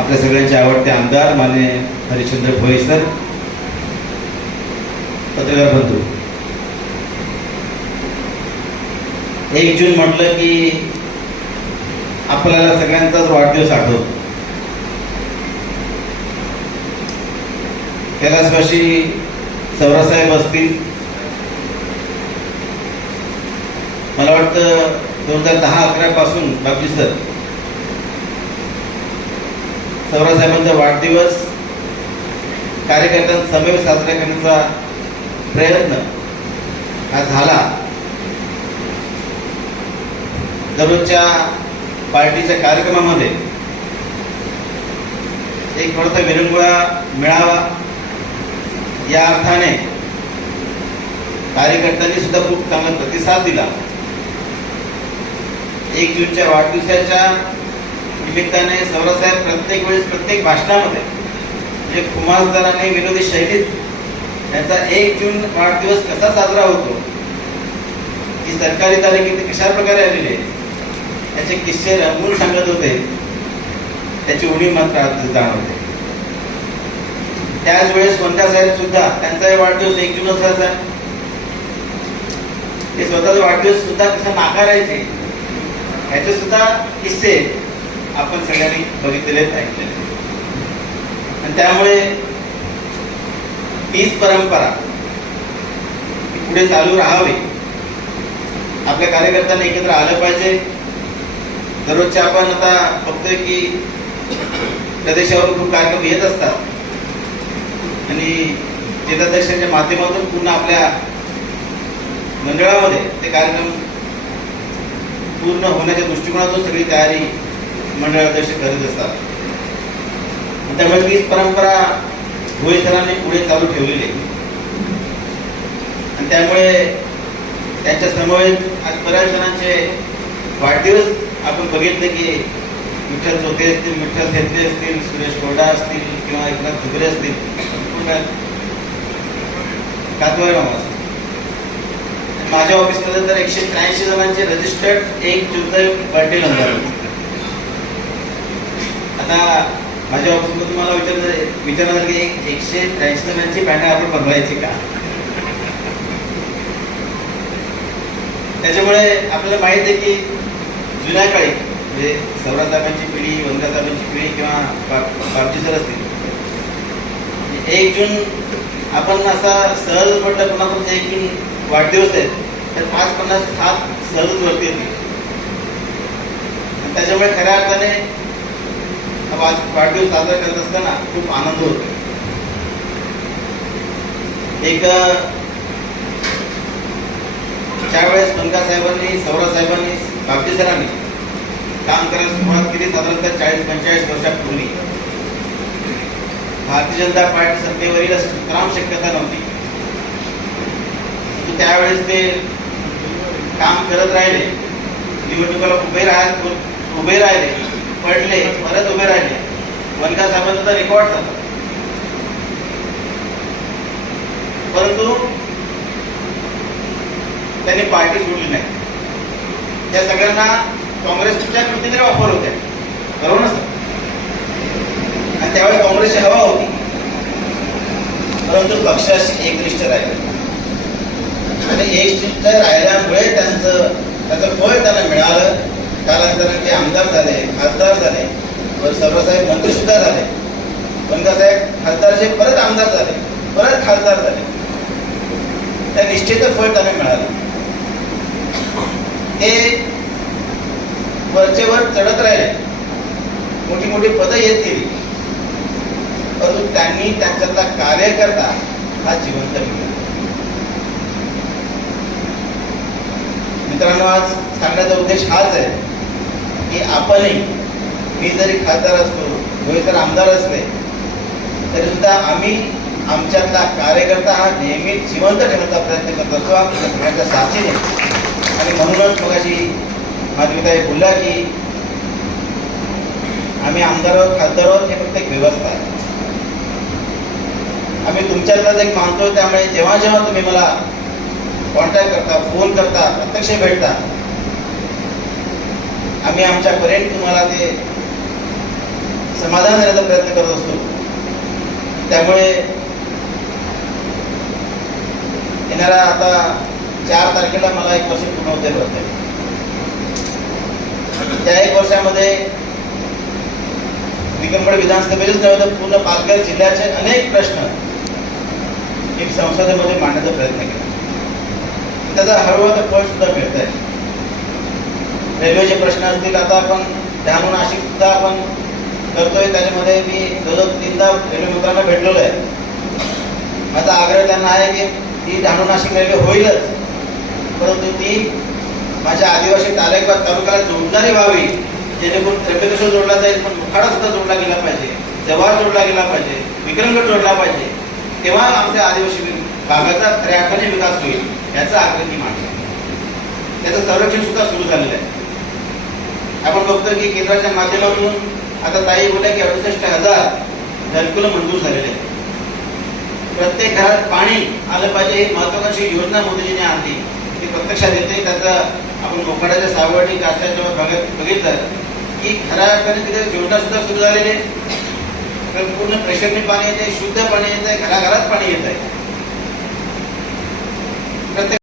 आपल्या सगळ्यांचे आवडते आमदार माने हरिश्चंद्र भोई सर पत्रकार बंधू. एक जून म्हटलं की आपल्याला सगळ्यांचाच वाढदिवस आठवतो. कैलासवाशी सवरासाहेब असतील. मला वाटतं दोन हजार दहा अकरा पासून बापजी सर सौरासाहेबांचा वाढदिवस कार्यकर्त्यांसमवेत साजरा करण्याचा प्रयत्न हा झाला. दररोजच्या पार्टीच्या कार्यक्रमामध्ये एक थोडासा विरंगुळा मिळावा या अर्थाने कार्यकर्त्यांनी सुद्धा खूप चांगला प्रतिसाद दिला. एक जूनच्या वाढदिवसाच्या निमित्ताने सौरासाहेब प्रत्येक वेळेस प्रत्येक भाषणामध्ये म्हणजे खुमासदाराने विनोदी शैलीत त्यांचा एक जून वाढदिवस कसा साजरा होतो ती सरकारी तारीख इथे कशा प्रकारे आलेली आहे त्याचे किस्से रंगून सांगत होते. त्याची उडी मात्र जाणवते. त्याच वेळेस वंदा साहेब सुद्धा त्यांचाही वाढदिवस एक जून असायचा ते स्वतःचा वाढदिवस सुद्धा कसा नाकारायचे ह्याचे सुद्धा किस्से आपण सगळ्यांनी बघितलेले आहेत, ऐकलेले आणि त्यामुळे तीच परंपरा पुढे चालू राहावी. आपल्या कार्यकर्त्यांना एकत्र आलं पाहिजे. दररोजच्या आपण आता बघतोय की प्रदेशावर खूप कार्यक्रम येत असतात. आणि जिल्हाध्यक्षांच्या माध्यमातून पुन्हा आपल्या मंडळामध्ये ते कार्यक्रम पूर्ण होण्याच्या दृष्टिकोनातून सगळी तयारी मंडळाध्यक्ष करत असतात. त्यामुळे तीच परंपरा भोई सरांनी पुढे चालू ठेवलेली आहे. आणि त्यामुळे त्यांच्या समवेत आज बऱ्याच जणांचे वाढदिवस आपण बघितले की विठ्ठल चौथे असतील विठ्ठल थेत्रे असतील सुरेश कोरडा असतील किंवा एकनाथ झुगरे असतील कातवाय असतील. माझ्या ऑफिसमध्ये तर एकशे त्र्याऐंशी जणांचे रजिस्टर्ड एक जूनचा बर्थडे नंबर आता माझ्या ऑफिसमध्ये तुम्हाला विचार विचारणार की एक एकशे त्र्याऐंशी जणांची बॅनर आपण बनवायची का? त्याच्यामुळे आपल्याला माहीत आहे की जुन्या काळी म्हणजे सौरा साहेबांची पिढी वंदा साहेबांची पिढी किंवा बा- बापजी सर असतील. एक जून आपण असा सहज म्हटलं पुन्हा तुमचा एक जून वाढदिवस आहे तर पाच पन्नास हात सहज वरती येतील आणि त्याच्यामुळे खऱ्या अर्थाने आज वाढदिवस साजरा करत असताना खूप आनंद होतो एक त्यावेळेस पंका साहेबांनी सौरा साहेबांनी बापजी सरांनी काम करायला सुरुवात केली साधारणतः चाळीस पंचेचाळीस वर्षापूर्वी भारतीय जनता पार्टी सत्तेवरील अशी सुतराम शक्यता नव्हती. त्यावेळेस ते काम करत राहिले. निवडणुकाला उभे राहत उभे राहिले. पडले परत उभे राहिले. वनका साहेबांचा रेकॉर्ड झाला. परंतु त्यांनी पार्टी सोडली नाही. त्या सगळ्यांना काँग्रेसच्या कितीतरी ऑफर होत्या. बरोबर ना आणि त्यावेळेस काँग्रेसची हवा होती. परंतु पक्षाशी एकनिष्ठ राहिले. आणि एकनिष्ठ राहिल्यामुळे त्यांचं त्याचं फळ त्यांना मिळालं. कालांतराने ते आमदार झाले खासदार झाले व सर्वसाहेब मंत्री सुद्धा झाले. साहेब खासदारचे परत आमदार झाले परत खासदार झाले. त्या निष्ठेचं फळ त्यांना मिळालं. ते वरचेवर चढत राहिले. मोठी मोठी पदं येत गेली. परंतु त्यांनी त्यांच्यातला कार्यकर्ता हा जिवंत ठेवला मित्रांनो आज सांगण्याचा उद्देश हाच आहे. की आपणही मी जरी खासदार असतो मी जर आमदार असले तरी सुद्धा आम्ही आमच्यातला कार्यकर्ता हा नेहमी जिवंत ठेवण्याचा प्रयत्न करत असतो आमच्या सगळ्यांच्या साथीने. आणि म्हणूनच मग अशी माधविताई बोलला की आम्ही आमदार आहोत खासदार आहोत हे फक्त एक व्यवस्था आहे. आम्ही तुमच्यातलाच एक मानतो त्यामुळे जेव्हा जेव्हा तुम्ही मला कॉन्टॅक्ट करता फोन करता प्रत्यक्ष भेटता आम्ही आमच्यापर्यंत तुम्हाला ते समाधान देण्याचा प्रयत्न करत असतो. त्यामुळे येणाऱ्या आता चार तारखेला मला एक वर्ष पूर्ण होते होते त्या एक वर्षामध्ये निकमगड विधानसभेचेच नव्हे तर पूर्ण पालघर जिल्ह्याचे अनेक प्रश्न एक संसदेमध्ये मांडण्याचा प्रयत्न केला. त्याचा हळूहळू फळ सुद्धा मिळत आहे रेल्वेचे प्रश्न असतील आता आपण डहाणू नाशिक सुद्धा आपण करतोय त्याच्यामध्ये मी जवळ तीनदा रेल्वे मंत्र्यांना भेटलेलो आहे. माझा आग्रह त्यांना आहे की ती डहाणू नाशिक रेल्वे होईलच परंतु ती माझ्या आदिवासी तालुका तालुक्याला जोडणारी व्हावी जेणेकरून त्र्यंबकेश्वर जोडला जाईल पण मुखाडा सुद्धा जोडला गेला पाहिजे जव्हार जोडला गेला पाहिजे विक्रमगड जोडला पाहिजे तेव्हा आमच्या आदिवासी भागाचा खऱ्या अर्थाने विकास होईल याचा आग्रह मी मांडला त्याचं संरक्षण सुद्धा सुरू झालेलं आहे. आपण बघतो की केंद्राच्या माध्यमातून आता ताई बोलल्या की अडुसष्ट हजार घरकुलं मंजूर झालेले आहेत. प्रत्येक घरात पाणी आलं पाहिजे ही महत्वाकांक्षी योजना मोदीजीने आणली. ती प्रत्यक्षात येते त्याचा आपण मोखाड्याच्या सावडी कास्ट्याच्या भागात बघितलं की खऱ्या अर्थाने तिथे योजना सुद्धा सुरू झालेली आहे तर पूर्ण प्रेशरने पाणी येते शुद्ध पाणी येत आहे घराघरात पाणी येत आहे